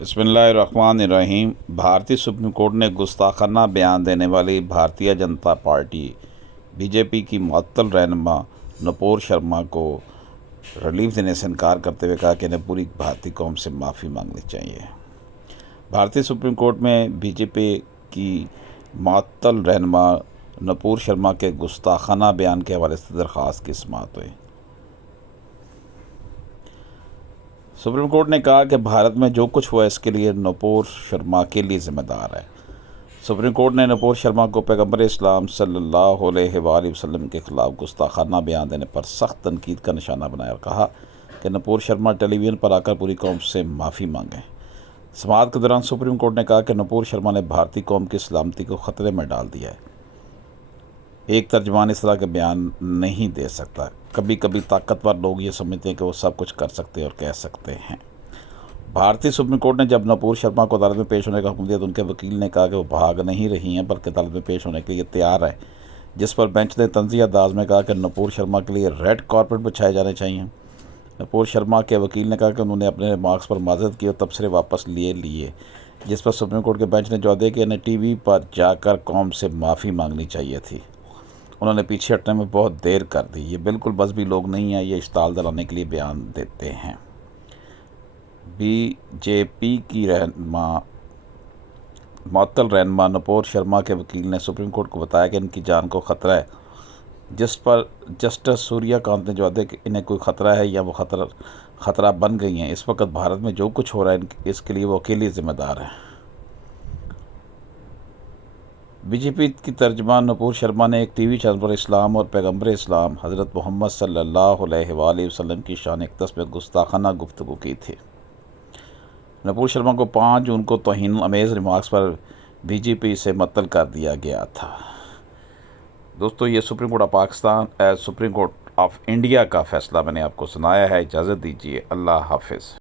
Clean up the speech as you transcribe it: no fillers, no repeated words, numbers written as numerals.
بسم اللہ الرحمن الرحیم۔ بھارتی سپریم کورٹ نے گستاخانہ بیان دینے والی Bharatiya Janata party B J پی کی معطل رہنما نپور شرما کو ریلیف دینے سے انکار کرتے ہوئے کہا کہ انہیں پوری بھارتی قوم سے معافی مانگنی چاہیے۔ بھارتی سپریم کورٹ میں بی جے پی کی معطل رہنما نپور شرما کے گستاخانہ بیان کے حوالے سے درخواست کی سماعت ہوئی۔ سپریم کورٹ نے کہا کہ بھارت میں جو کچھ ہوا اس کے لیے نپور شرما کے لیے ذمہ دار ہے۔ سپریم کورٹ نے نپور شرما کو پیغمبر اسلام صلی اللہ علیہ وآلہ وسلم کے خلاف گستاخانہ بیان دینے پر سخت تنقید کا نشانہ بنایا اور کہا کہ نپور شرما ٹیلی ویژن پر آ کر پوری قوم سے معافی مانگیں۔ سماعت کے دوران سپریم کورٹ نے کہا کہ نپور شرما نے بھارتی قوم کی سلامتی کو خطرے میں ڈال دیا ہے۔ ایک ترجمان اس طرح کے بیان نہیں دے سکتا۔ کبھی کبھی طاقتور لوگ یہ سمجھتے ہیں کہ وہ سب کچھ کر سکتے اور کہہ سکتے ہیں۔ بھارتی سپریم کورٹ نے جب نپور شرما کو عدالت میں پیش ہونے کا حکم دیا تو ان کے وکیل نے کہا کہ وہ بھاگ نہیں رہی ہیں بلکہ عدالت میں پیش ہونے کے لیے تیار ہے، جس پر بینچ نے تنزیہ انداز میں کہا کہ نپور شرما کے لیے ریڈ کارپیٹ بچھائے جانے چاہیے۔ نپور شرما کے وکیل نے کہا کہ انہوں نے اپنے ریمارکس پر معذرت کی اور تبصرے واپس لیے، جس پر سپریم کورٹ کے بینچ نے جواب دیا کہ انہیں ٹی وی پر جا کر قوم سے معافی مانگنی چاہیے تھی۔ انہوں نے پیچھے ہٹنے میں بہت دیر کر دی۔ یہ بالکل مذہبی لوگ نہیں ہیں، یہ اشتعال دلانے کے لیے بیان دیتے ہیں۔ بی جے پی کی معطل رہنما نپور شرما کے وکیل نے سپریم کورٹ کو بتایا کہ ان کی جان کو خطرہ ہے، جس پر جسٹس سوریہ کانت نے جواب دیا کہ انہیں کوئی خطرہ ہے یا وہ خطرہ بن گئی ہیں۔ اس وقت بھارت میں جو کچھ ہو رہا ہے اس کے لیے وہ اکیلی ذمہ دار ہیں۔ بی جے پی کی ترجمان نپور شرما نے ایک ٹی وی چینل پر اسلام اور پیغمبر اسلام حضرت محمد صلی اللہ علیہ وآلہ وسلم کی شان اقدس میں گستاخانہ گفتگو کی تھی۔ نپور شرما کو 5 جون کو توہین آمیز ریمارکس پر بی جے پی سے معطل کر دیا گیا تھا۔ دوستو، یہ supreme court of Pakistan supreme court of India کا فیصلہ میں نے آپ کو سنایا ہے۔ اجازت دیجیے، اللہ حافظ۔